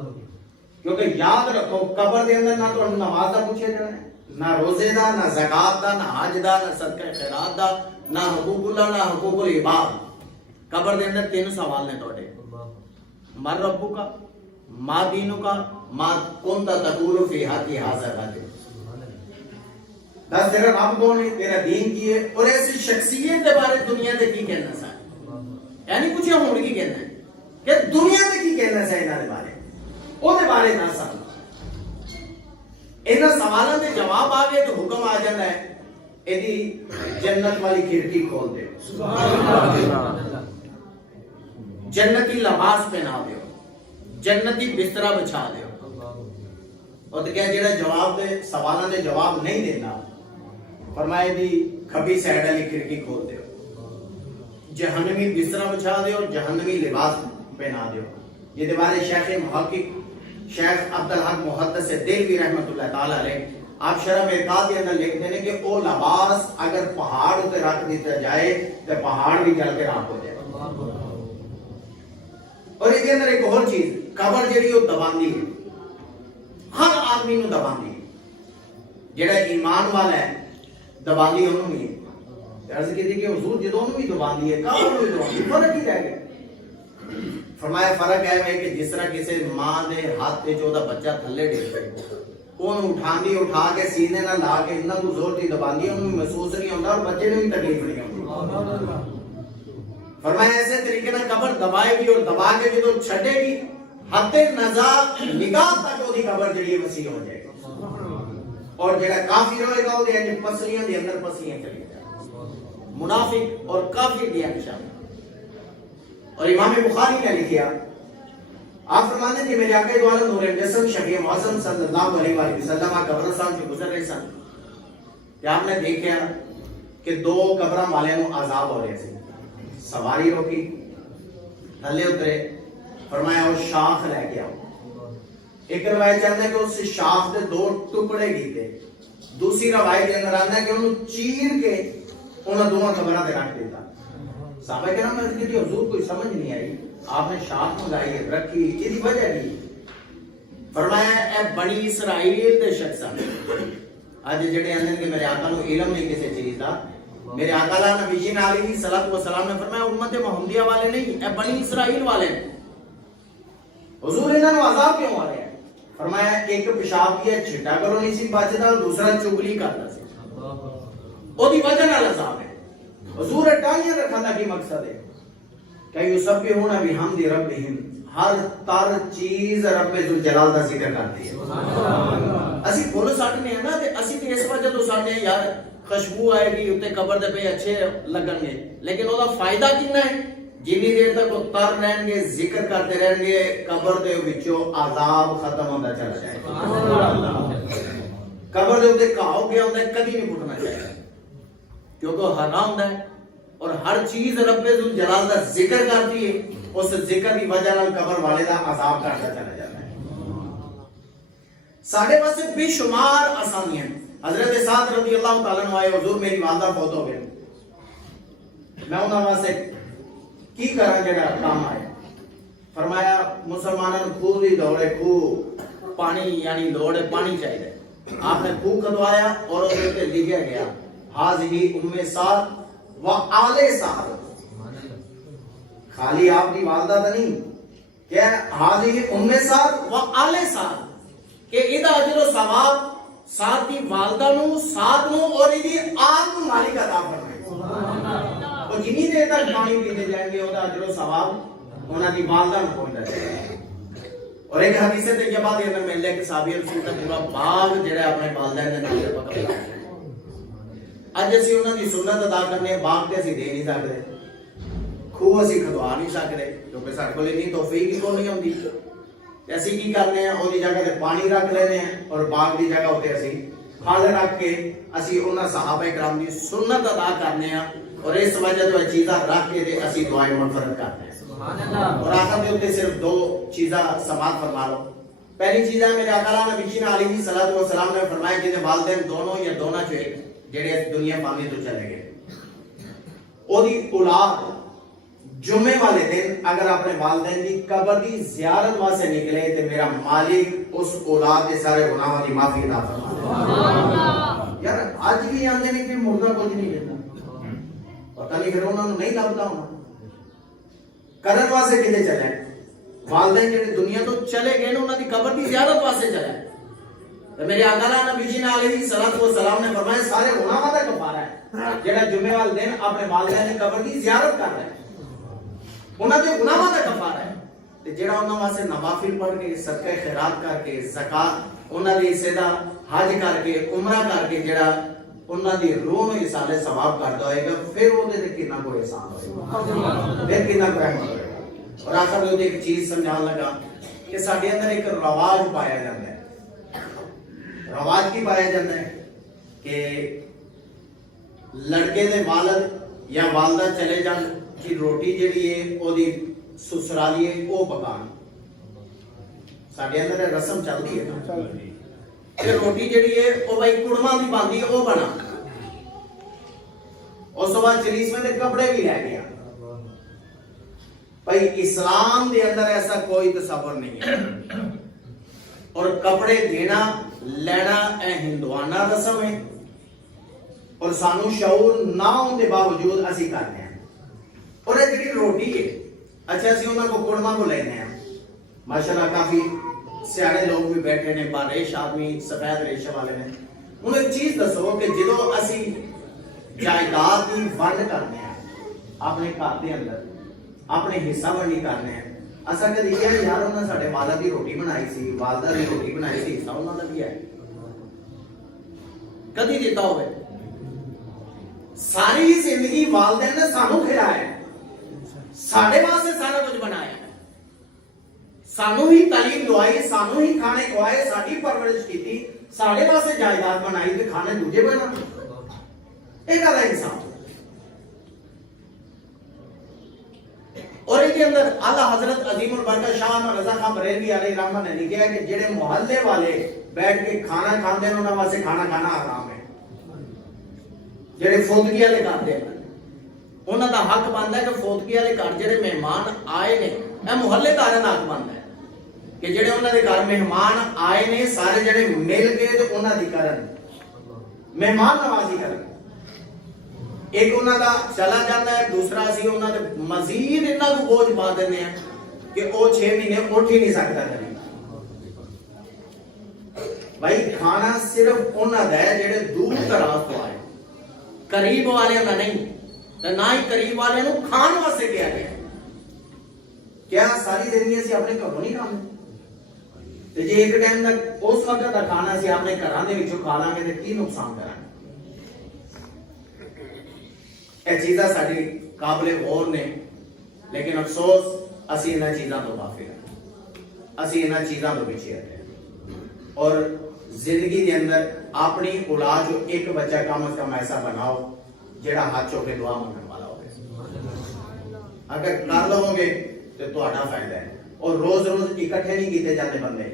کیونکہ یاد رکھو قبر دے اندر نہ تو نماز دا پوچھے جانا ہے، نہ روزے دا، نہ زکات دا، نہ حج دا، نہ صدقہ خیرات دا، نہ حقوق اللہ، نہ حقوق العباد۔ قبر دے اندر تین سوال نے توڑے، مر ربو کا، ما دینو کا، ما کنتا تقول فی حاتی حاضر حاضر، بس تیرا رب کون ہے، تیرا دین کی ہے، اور ایسی شخصیت کے بارے دنیا دے کی کہنا سا، یعنی کچھ ہم کی کہنا ہے کہ دنیا دے کی کہنا سا انہاں دے بارے او دے بارے نہ سا، انہاں سوالوں دے جواب آ گئے تو حکم آ جاتا ہے ایدی جنت والی کھڑکی کھول دے، جنتی لباس پہنا دے، جنتی بسترہ بچھا دے، اور تو کیا جڑا جواب دے سوالوں دے جواب نہیں دینا فرمائے دی کھبی سائیڈ والی کھڑکی کھول دے، جہنمی بسترہ بچھا دے اور جہنمی لباس پہنا دے۔ یہ دیوارے شیخ محقق شیخ عبدالحق محدث دہلوی رحمۃ اللہ تعالی علیہ آپ شرح مرقات کے اندر لکھ دینے کہ وہ لباس اگر پہاڑ تے رکھ دیتا جائے تو پہاڑ بھی جل کے راک ہو جائے۔ اور اس کے اندر ایک اور چیز قبر جڑی وہ دباندی ہے، ہر آدمی نو دباندی ہے، جڑا ایمان والا ہے دباندی انہوں بھی ہے۔ عرض کی تھی کہ حضور جدوں بھی دباندی ہے قبر بھی دباندی، فرق ہی رہ گیا۔ فرمایا فرق ہے کہ جس طرح کسی ماں دے ہاتھ تے جو دا بچہ تھلے ڈگ پے اون اٹھاندی اٹھا کے سینے نہ لا کے اتنا کو زور دی دباندی انہوں محسوس نہیں ہوتا اور بچے نے بھی تکلیف نہیں ہوتی۔ فرمایا ایسے طریقے نہ قبر دبائے گی اور دبا کے جو چھڑے گی حد نظر نگاہ تک وہ دی قبر جڑی وسیع ہو جائے گی، اور جڑا کافر ہوئے گا وہ دے پسلیاں دے اندر پسلیاں چلی جائے، منافق اور کافر دی نشان۔ اور امام بخاری نے لکھیا آپ فرماتے ہیں کہ میرے آقا دو عالم نور مجسم شفیع معظم صلی اللہ علیہ وآلہ وسلم قبرستان سے گزر رہے سن کہ آپ نے دیکھا کہ دو قبراں والے نو عذاب ہو رہے تھے، سواری روکی تھلے اترے، فرمایا وہ شاخ لے کے آؤ۔ ایک روایت چاہتا ہے کہ اس شاخ دے دو ٹکڑے کیتے، دوسری روایت کے اندر آتا ہے کہ انہوں چیر کے انہوں دونوں قبراں تے رکھ دیتا۔ صحابہ کرام نے کہا حضور کوئی سمجھ نہیں آئی، آپ نے شاخ منگائی رکھی، اس وجہ کی فرمایا اے بنی اسرائیل دے شخص آج جڑے اندر کہ میرے آقا نو علم نہیں کسی چیز دا، میرے آقا نبی علیہ الصلوۃ والسلام نے فرمایا امت محمدیہ والے نہیں، اے بنی اسرائیل والے ہیں۔ حضور انہاں نو عذاب کیوں آ رہا ہے؟ فرمایا ایک پیشاب کیا چھٹا کرو نہیں سی بچدا، دوسرا چگلی کرتا سی، او دی وجہ نال عذاب ہے۔ حضور ٹائیاں رکھن دا کی مقصد ہے کہ یسبحون بحمد ربہم، ہر تر چیز رب ذوالجلال دا ذکر کرتی ہے۔ اسی پھول ساٹنے ہیں نا تے اسی تے اس وجہ تو ساٹنے ہیں یار خوشبو آئے گی اتے قبر دے پہ اچھے لگن گے، لیکن وہ دا فائدہ کتنا ہے؟ جنی دیر تک وہ تر رہن گے ذکر کرتے رہن گے قبر دے وچوں عذاب ختم ہوتا چلا جائے گا۔ قبر دے اتے کھاؤ گیا ہوتا ہے کبھی نہیں پھٹنا چاہیے، کیونکہ وہ حرام ہے اور ہر چیز رب ذل جلال دا ذکر کرتی ہے، اس ذکر کی وجہ نال قبر والے دا عذاب کرتا چلا جاتا ہے۔ ساڈے پاسے بے شمار آسانیاں۔ حضرت سعد رضی اللہ تعالیٰ عنہ آئے، حضور میری والدہ فوت ہو گئے، میں انہاں واسطے کی کراں جڑا کام آئے؟ فرمایا مسلمانوں خوہ دی دوڑے، خوہ پانی یعنی دوڑے پانی چاہیے، آپ نے خوہ کھدوایا اور اس پہ لکھا گیا حاضی ام سعد و آل سعد، خالی آپ کی والدہ تو نہیں کہ حاضی ام سعد و آل سعد، کہ ادھا اجر و ثواب سعد کی والدہ نو، سعد نو اور ادھی آل نو مالک عطا فرمائے، اور جنہی دیر تک پانی پیتے جائیں گے ادھا اجر و ثواب انہاں دی والدہ نو پہنچ جائے گا۔ اور ایک حدیث طیبہ کے اندر مل جائے کہ صحابی رسول کا پورا باغ جڑا اپنے والدین دے نام تے پکڑ لیا۔ اج اسی انہاں دی سنت ادا کرنے باغ تے اسی دے نہیں سکدے، خوہ اسی کھدوا نہیں سکدے کیونکہ ساڈے کول اتنی توفیق ہی کوئی نہیں ہوندی، تے اسی کی کرنے ہیں اودی جگہ تے پانی رکھ لینے ہیں اور باغ دی جگہ تے اسی پھل رکھ کے اسی انہاں صحابہ کرام دی سنت ادا کرنے ہیں، اور اس وجہ تو چیزاں رکھ کے تے اسی دعائیں منفرد کرتے ہیں۔ اور آخر دے ہوتے صرف دو چیزاں سماعت فرما لو۔ پہلی چیز ہے میرے آقا نبی علیہ الصلوۃ والسلام نے فرمایا کہ والدین دونوں یا دونوں چو ایک جڑے دنیا فانی تو چلے گئے، او دی اولاد جمعے والے دن اگر اپنے والدین کی قبر کی زیارت واسطے نکلے تو میرا مالک اس اولاد کے سارے گناہوں کی معافی عطا فرمائے۔ یار اج بھی آندے نہیں کہ مردہ کچھ نہیں دیتا، پتہ نہیں پھر انہوں نے نہیں لبتا ہونا کرن واسطے کدے چلے، والدین جڑے دنیا تو چلے گئے انہاں دی قبر کی زیارت واسطے چلے، تو میرے آقا نبی جی علیہ الصلوۃ والسلام نے فرمایا سارے گناہاں دا کفارہ ہے جڑا جمعے والے دن اپنے والدین کی قبر کی زیارت کر رہا ہے، انہاں دے گناہاں دا کفارہ ہے، تے جڑا انہاں واسطے نوافل پڑھ کے صدقہ خیرات کر کے زکات انہاں دے حصے دا حج کر کے عمرہ کر کے جڑا انہاں دی روح نو ایصال ثواب کردا ہوئے گا، پھر وہ دے کتنا کوئی احسان ہوئے گا، پھر کتنا کوئی رحمت ہوئے گا۔ اور آخر میں ایک چیز سمجھان لگا کہ ساڈے اندر ایک رواج پایا جاتا ہے، رواج کی پایا جاتا ہے کہ لڑکے دے والد یا والدہ چلے جان کہ روٹی جڑی ہے او دی سسرالی ہے او پکان، ساڈے اندر رسم چلتی ہے کہ روٹی جڑی ہے او بھائی کڑما دی باندھی ہے او بنا، اس تو بعد چلیس میں کپڑے بھی رہ گیا۔ بھائی اسلام دے اندر ایسا کوئی تصور نہیں ہے، اور کپڑے دینا لینا اے ہندوانہ رسم ہے، اور سانو شعور نہ ہونے باوجود اسی کرنے ہیں۔ اور یہ جڑی روٹی ہے اچھا اسی انہوں کو کڑما کو لینے ہیں، ماشاءاللہ کافی سیاڑے لوگ بھی بیٹھے نے، باریش آدمی سفید ریشے والے نے، انہیں ایک چیز دسو کہ جدو اسی جائیداد کی ونڈ کرنے ہیں اپنے گھر دے اندر اپنے حصہ بنی کرنے ہیں، اسا کہ دیکھیا یار انہاں ساڈے والد دی روٹی بنائی سی، والدہ دی روٹی بنائی سی، حصہ انہاں دا بھی ہے، کدی دیتا ہوئے؟ ساری زندگی والدین نے سانو کھلایا ہے، ساڈے واسطے سارا کچھ بنایا ہے، سانو ہی تعلیم دوائی، سانو ہی کھانے کھوائے، ساری پرورش کی، ساڈے واسطے جائیداد بنائی تے کھانے دوجے بنا، ایک آدھا انسان۔ اور ایک اندر اعلیٰ حضرت عظیم البرکت شاہ رضا خان بریلوی علیہ رحمہ نے لکھا ہے کہ جڑے محلے والے بیٹھ کے کھانا کھاندے ہیں انہاں واسطے کھانا کھانا حرام ہے، جڑے فوتگی والے کھاندے ہیں انہاں دا حق بندا ہے کہ فوتگی والے گھر جڑے مہمان آئے نے اے محلے داراں دا حق بندا ہے کہ جڑے انہاں دے گھر مہمان آئے نے سارے جڑے مل کے تے انہاں دی کرن مہمان نوازی کرن، ایک انہاں دا چلا جاتا ہے، دوسرا اسی انہاں دے مزید انہاں کو بوجھ پا دینے ہیں کہ او 6 مہینے اٹھ ہی نہیں سکتا کبھی۔ بھائی کھانا صرف انہاں دا ہے جڑے دور دراز تو آئے، قریب والے نہ نہیں، نہ ہی قریب والے نو کھان واسطے کیا گیا۔ کیا ساری زندگی سے اپنے گھروں نہیں کھانے؟ تے جے ایک ٹائم تک اس وقت دا کھانا سی اپنے گھراں دے وچوں کھا لاں گے تے کی نقصان کران گے؟ یہ چیزاں ساری قابل غور نے، لیکن افسوس اسی انہاں چیزاں تو غافل ہیں، اسی انہاں چیزاں تو پیچھے رہتے ہیں، اور زندگی کے اندر اپنی اولاد جو ایک بچہ کم از کم ایسا بناؤ جڑا ہاتھ چو کے دعا مانگنے والا ہوگا۔ اگر کر لو گے تو تہاڈا فائدہ ہے. اور روز روز اکٹھے نہیں کیتے جاتے بندے,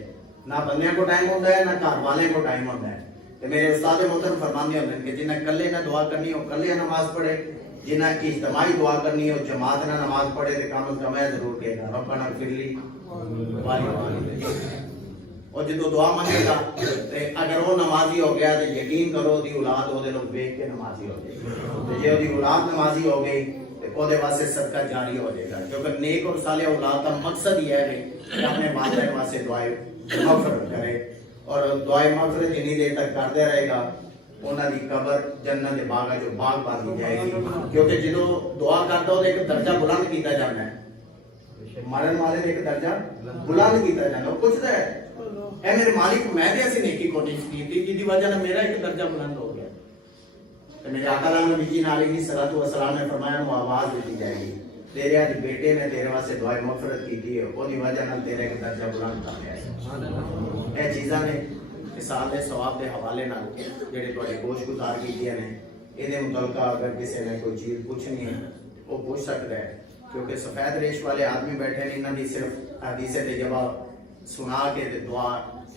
نہ بندیاں کو ٹائم ہوتا ہے نہ گھر والے کو ٹائم ہوتا ہے. تو میرے استاد محترم فرماندے ہوتے ہیں کہ جنہیں کلے نہ دعا کرنی ہو کلے نماز پڑھے, جنہیں اجتماعی دعا کرنی ہو جماعت نہ نماز پڑھے تو کم از کم ہے ضرور کہے گا ربنا اغفر لی والوالدی. اور جدو دعا منگے گا اگر وہ نمازی ہو گیا تو یقین کرو دی اولاد وہ لوگ دیکھ کے نمازی ہو جائے گی. جی وہ اولاد نمازی ہو گئی تو وہ واسطے صدقہ جاری ہو جائے گا, کیونکہ نیک اور صالح اولاد کا مقصد یہ ہے کہ اپنے والدین واسطے دعائیں مغفرت کرے. اور دعائیں مغفرت جتنی دیر تک کرتے رہے گا انہاں دی قبر جنت دے باغ جو باغ باندھی جائے گی. کیونکہ جدو دعا کرتا ہو تو ایک درجہ بلند کیتا جانا ہے, مرن والے نے ایک درجہ بلند کیتا جانا. وہ پوچھتا ہے اے میرے مالک میں بھی ایسی نیکی کو نہیں کی جس کی وجہ سے میرا ایک درجہ بلند ہو گیا. تو میرے آقا نبی جی علیہ الصلوۃ والسلام نے فرمایا وہ آواز دیتی جائے گی تیرے آج بیٹے نے تیرے واسطے دعائیں مغفرت کی تھی وہ دی وجہ نال تیرا ایک درجہ بلند کر گیا ہے. اے چیزاں نے مثال دے ثواب دے حوالے نال جڑے تواڈے گوش گزار کیتیاں نے یہ متعلقہ اگر کسی نے کوئی چیز پوچھنی ہے وہ پوچھ سکتا ہے, کیونکہ سفید ریش والے آدمی بیٹھے ہیں انہاں دی صرف حدیث تے جواب سنا کے دعا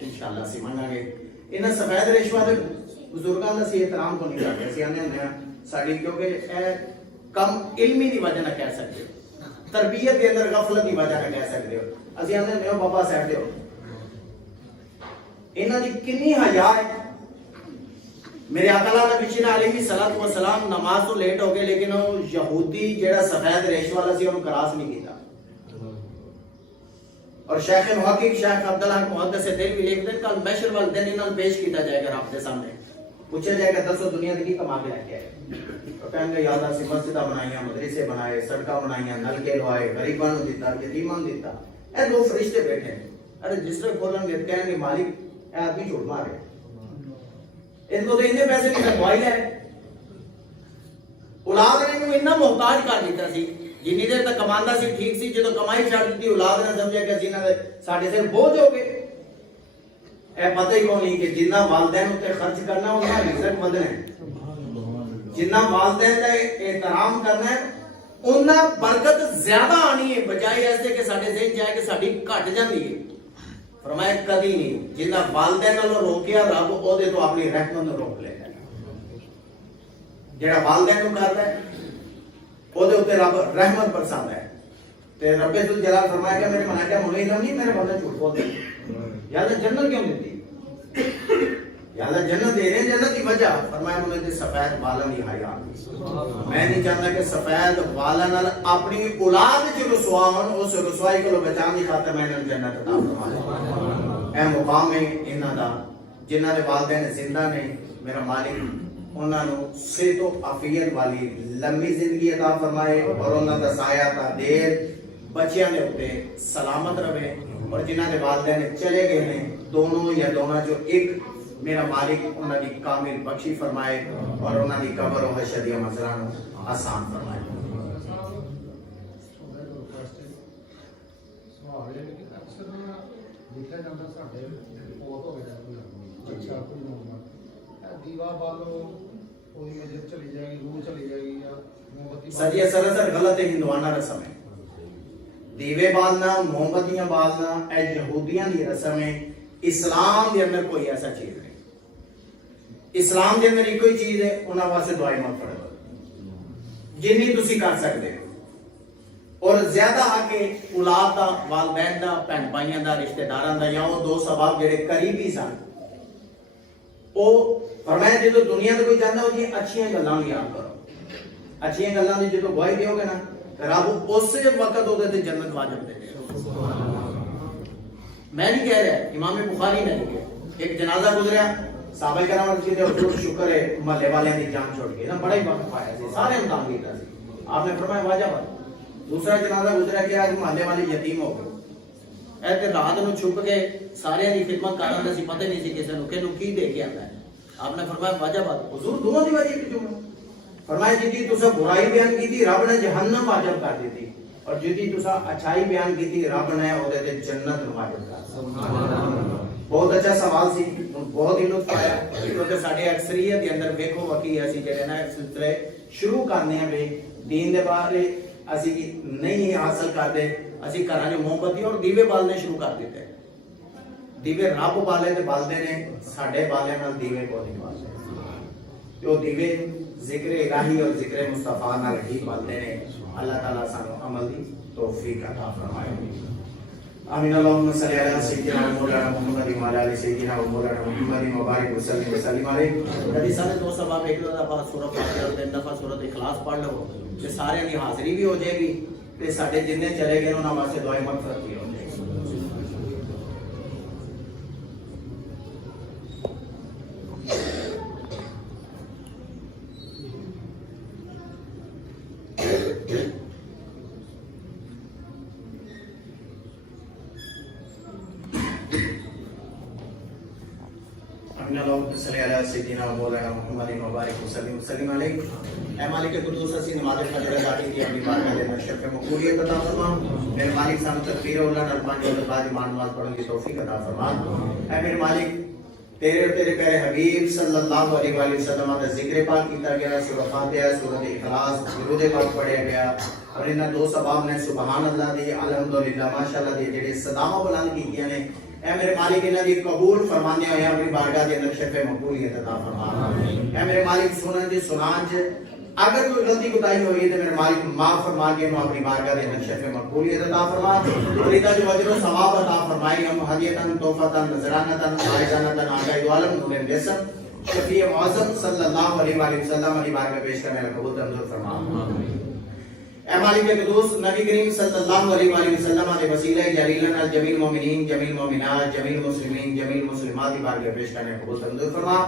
انشاءاللہ سی منگا گے. انہاں سفید ریش والے بزرگاں دا سی احترام کو نہیں کرتے. اسی آنے ہونے ساڈی کیونکہ اے کم علمی دی وجہ نہ کہہ سکتے ہو, تربیت کے اندر غفلت دی وجہ نہ کہہ سکتے ہو. اسی آنے ہونے بابا صاحب دے ہو انہاں دی کنی حیا ہے. میرے آقا نبی علیہ الصلوۃ والسلام نماز تو لیٹ ہو گئے لیکن وہ یہودی جیڑا سفید ریش والا سی انہوں کراس نہیں کیتا. اور شیخ محقق شیخ عبداللہ محدث دل بھی لکھتے ہیں کل محشر والے دن انہوں پیش کیتا جائے گا رب کے سامنے, پوچھا جائے گا دسو دنیا کی کما کے لے کے آئے. تو کہیں گے یاد اسی مسجداں بنائیاں مدرسے بنائے سڑکاں بنائیاں نلکے لوائے غریباں نوں دیتا یتیماں نوں دیتا. اے دو فرشتے بیٹھے ہیں, ارے جس طرح کھولن گے کہیں گے مالک اے آدمی جھوٹ مارے ان کو تو اتنے پیسے نہیں دوائی ہے. اولاد نے انہوں اتنا محتاج کر دیتا سی جنی دیر تک کماندا سی ٹھیک سی, جدو کمائی چھڑ دیتی اولاد نے سمجھا کہ جنہاں دے ساڈے سر بوجھ ہو گئے. اے پتہ ہی کون نہیں کہ جنہ والدین تے خرچ کرنا انہاں رزق ودنا ہے, جنہ والدین دا احترام کرنا ہے انہاں برکت زیادہ آنی ہے بجائے ایسے کہ ساڈے ذہن جائے کہ ساڈی گھٹ جاندی ہے. فرمایا کدی نہیں, جنہ والدین نالوں روکیا رب او دے تو اپنی رحمت نوں روک لے گا. جڑا والدین نوں کردا ہے او دے اوتے رب رحمت برساندا ہے. تے رب ذوالجلال فرمایا کہ میرے ملائکہ مولوی نہیں میرے بندے جھوٹ بولتے یا اللہ جنت کیوں دیتی, یا اللہ جنت دے رہے جنت کی وجہ. فرمایا مجھے تے سفید بالن دی حیا, میں نہیں چاہتا کہ سفید بالن نال اپنی اولاد وچ رسوا ہون, اس رسوائی کو بچان دی خاطر میں انہاں جنت عطا فرمایا. اے مقام ہے انہاں دا جنہاں دے والدین زندہ نے. میرا مالک انہاں نو صحت و عافیت والی لمبی زندگی عطا فرمائے اور انہاں دا سایہ تا دیر بچیاں دے اوتے سلامت رہے. اور جنہاں دے والدین چلے گئے ہیں دونوں یا دونوں جو ایک, میرا مالک انہاں دی کامل بخشی فرمائے اور انہاں دی قبر و حشر دی منزلان آسان فرمائے. سجی سراسر غلط ہندوانہ رسم ہے. دیوے بالنا موم بتیاں بالنا اے یہودیاں دی رسم ہے. اسلام دے اندر کوئی ایسا چیز نہیں. اسلام دے اندر ایک کوئی چیز ہے انہاں واسطے دعائیں مغفرت جنی تسی کر سکتے ہو. اور زیادہ حق اولاد دا والدین دا بہن بھائیاں دا رشتہ داراں دا یا وہ دوست احباب جڑے قریبی سن او فرمایا جدو دنیا تے کوئی چاہندا ہو جی اچھیاں گلاں یاد کرو. اچھیاں گلاں دی جدو گواہی دیو گے نا رب اس وقت او دے جنت واجب دے گا. میں نہیں کہہ رہا, امام بخاری نے لکھا ایک جنازہ گزریا صحابہ کرام نے کہتے حضور شکر ہے محلے والے دی جان چھوڑ کے نا بڑا ہی وقت پایا سی سارے امتحان کیتا سی. آپ نے فرمایا واجب ہے. دوسرا جنازہ گزرا کہ آج محلے والے یتیم ہو گئے, اے تے رات نو چھپ کے سارے دی خدمت کرن دا سی پتہ نہیں سی کسے نو کہ نو کی دے کے آندا ہے. آپ نے فرمایا واجب ہے. حضور دونوں دی وجہ کیوں؟ فرمایا جدی تسا برائی بیان کیتی رب نے جہنم واجب کر دیتی اور جدی تسا اچھائی بیان کیتی رب نے او دے تے جنت واجب کر. سبحان اللہ. بہت اچھا سوال سی, بہت ہی لطف آیا کیونکہ ساڈے اکثریت دے اندر ویکھو وکی اسی جڑے نا سلسلے شروع کرنے ہیں بے دین دے بارے ਅਸੀਂ ਨਹੀਂ ਹਾਸਲ ਕਰਦੇ, ਅਸੀਂ ਘਰਾਂ 'ਚ ਮੋਮਬੱਤੀ ਔਰ ਦੀਵੇ ਬਾਲਣੇ ਸ਼ੁਰੂ ਕਰ ਦਿੱਤੇ। ਦੀਵੇ ਰੱਬ ਬਾਲੇ ਤੇ ਬਾਲਦੇ ਨੇ, ਸਾਡੇ ਬਾਲਿਆਂ ਨਾਲ ਦੀਵੇ ਕੋਈ ਨਹੀਂ ਬਾਲਦੇ। ਤੇ ਉਹ ਦੀਵੇ ਜ਼ਿਕਰ ਇਲਾਹੀ ਔਰ ਜ਼ਿਕਰ ਮੁਸਤਫਾ ਨਾਲ ਹੀ ਬਾਲਦੇ ਨੇ। اللہ تعالیٰ سانو عمل دی توفیق عطا فرمائے۔ آمین اللہم صلی علی سیدنا مولانا محمد وعلی آل سیدنا مولانا محمد مبارک وسلم وسلم علیہ۔ کبھی سارے دو سباب ایک دفعہ سورہ فاتحہ اور تین دفعہ سورۃ اخلاص پڑھ لو تے سارے دی حاضری بھی ہو جائے گی تے ساڈے جننے چلے گئے انہاں واسطے دعائے مغفرت بھی ہو جائے گی۔ اللہم صلی علی سیدنا مولانا محمد مبارک وسلم وسلم علیہ۔ اے مالک قدوس اسی نماز فجر ادا کی اپنی بارگاہ میں شرف مقبولیت عطا فرما۔ میرے مالک سانو تکبیر اولا نال پانچ وقت بعد ایمان نماز پڑھنے کی توفیق عطا فرما۔ اے میرے مالک تیرے اور تیرے پیارے حبیب صلی اللہ علیہ وآلہ وسلم کا ذکر پاک کیتا گیا، سورہ فاتحہ، سورۃ اخلاص، درود پاک پڑھیا گیا اور انہاں دو سباب نے سبحان اللہ دی، الحمدللہ، ماشاءاللہ دی جڑے صداواں بلند کیتیاں نے، اے میرے مالک انہاں دی قبول فرمانے ہوئے اپنی بارگاہ دے اندر شرف مقبولیت عطا فرما۔ اے میرے مالک سنن دی سنان اگر کوئی غلطی کوتاہی ہوئی ہے تو میرے مالک معاف فرما کے ہم اپنی بارگاہ دے اندر شرف مقبولیت عطا فرما، فریدہ جو اجر و ثواب عطا فرمائی، ہم ہدیتاً تحفۃً نذرانۃً فائزانۃً آقائد عالم نور جسم شفیع معظم صلی اللہ علیہ وآلہ وسلم علی بارگاہ پیش کرنے کا قبول منظور فرما۔ اے مالک قدوس نبی کریم صلی اللہ علیہ وآلہ وسلم علیہ وسیلہ جلیلن الجمیل مومنین جمیل مومنات جمیل مسلمین جمیل مسلمات کی بارگاہ پیش کرنے کا قبول منظور فرما۔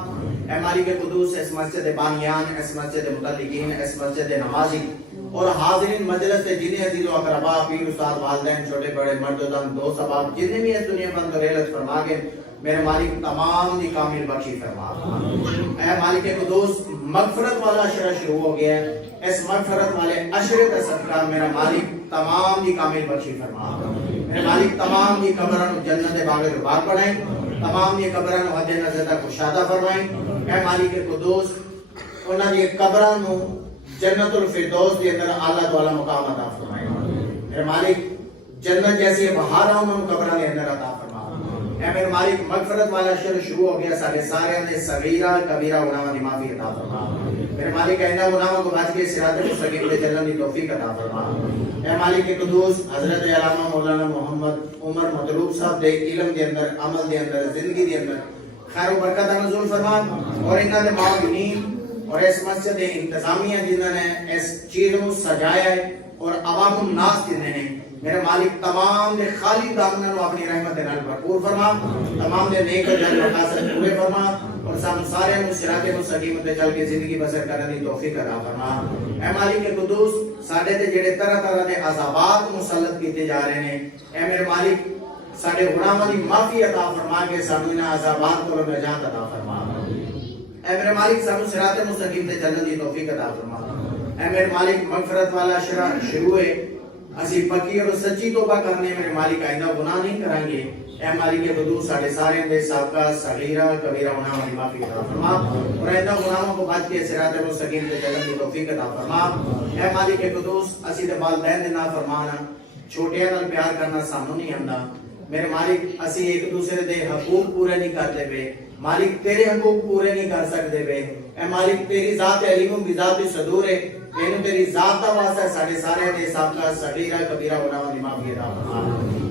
اے مالک قدوس اس مسجد بانیان، اس مسجد متعلقین، اس مسجد نمازی اور حاضرین مجلس سے جنہیں عزیز و اقربا، پیر استاد، والدین، چھوٹے بڑے، مرد و زن، دو سباب جتنے بھی اس دنیا بند اور علت فرما کے میرے مالک تمام دی کامل بخشی فرما۔ اے مالک قدوس مغفرت والا عشرہ شروع ہو گیا ہے، اس مغفرت والے عشرے کا صدقہ میرا مالک تمام دی کامل بخشی فرما۔ میرے مالک تمام دی قبران جنت باغ رباق بڑھائیں، تمام دی قبران حد نظر تک کشادہ فرمائیں۔ اے مالک قدوس انہاں دی قبران جنت الفردوس کے اندر اعلیٰ تو اعلیٰ مقام عطا فرمائیں۔ میرے مالک جنت جیسی بہار انہوں قبران کے اندر عطا فرما۔ اے میرے مالک مغفرت والا شر شروع ہو گیا، سارے نے صغیرہ کبیرہ گناہوں دی معافی عطا فرما۔ میرے مالک آئندہ گناہوں کو بچ کے صراط مستقیم پہ چلنے کی توفیق عطا فرما۔ اے مالک قدوس حضرت علامہ مولانا محمد عمر مطلوب صاحب دے علم دے اندر، عمل دے اندر، زندگی دے اندر خیر و برکت نزول فرما، اور انہاں دے معاونین اور اس مسجد انتظامیہ جنہوں نے اس چیز کو سجایا ہے اور عوام الناس جنہیں نے، میرے مالک تمام دے خالی دامنوں اپنی رحمت نال بھرپور فرما، تمام دے نیک اجر مقاصد پورے فرما، اور سانو سارے نو صراط مستقیم تے چل کے زندگی بسر کرنے دی توفیق عطا فرما۔ اے مالک قدوس ساڈے تے جڑے طرح طرح دے عذابات مسلط کیتے جا رہے ہیں، اے میرے مالک ساڈے گناہاں دی معافی عطا فرما کے سانو انہاں عذابات کو نجات عطا فرما۔ اے میرے مالک سانو صراط مستقیم تے چلنے دی توفیق عطا فرما۔ اے میرے مالک مغفرت والا شروع ہے، اسی پکی اور سچی توبہ کرنے میرے مالک آئندہ گناہ نہیں کریں گے۔ اے مالک قدوس ساڑھے سارے دے سابقہ صغیرہ کبیرہ گناہوں کی معافی عطا فرما، اور آئندہ گناہوں کو بچ کے صراط مستقیم تے چلنے کی توفیق عطا فرما۔ اے مالک قدوس اسی دے والدین دے نافرمانا، چھوٹیاں نال پیار کرنا سانو نہیں آندا، میرے مالک اسی ایک دوسرے دے حقوق پورے نہیں کرتے پے، مالک تیرے حقوق پورے نہیں کر سکتے پے۔ اے مالک تیری ذات علیم بھی ذات صدور ہے، تینوں تیری ذات دا واسطہ ساڑھے سارے دے سابقہ صغیرہ کبیرہ گناہوں کی معافی عطا فرما۔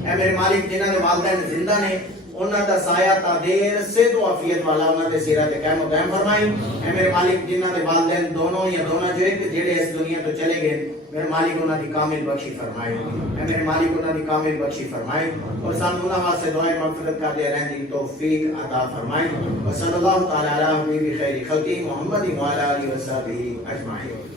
اے میرے مالک جنہاں دے والدین زندہ نے انہاں دا سایہ تا دیر سے تو عافیت والا انہاں دے سیرہ تے قائم و دائم فرمائیں۔ اے میرے مالک جنہاں دے والدین دونوں یا دونوں جو ایک جڑے اس دنیا تو چلے گئے، میرے مالک انہاں دی کامل بخشی فرمائیں۔ اے میرے مالک انہاں دی کامل بخشی فرمائیں، اور سانو انہاں واسطے دعائیں مغفرت کا دے رہنے دی توفیق عطا فرمائیں۔ وصلی اللہ تعالی علی حبیب خیر خلقی محمد وعلی آلہ وصحبہ اجمعین۔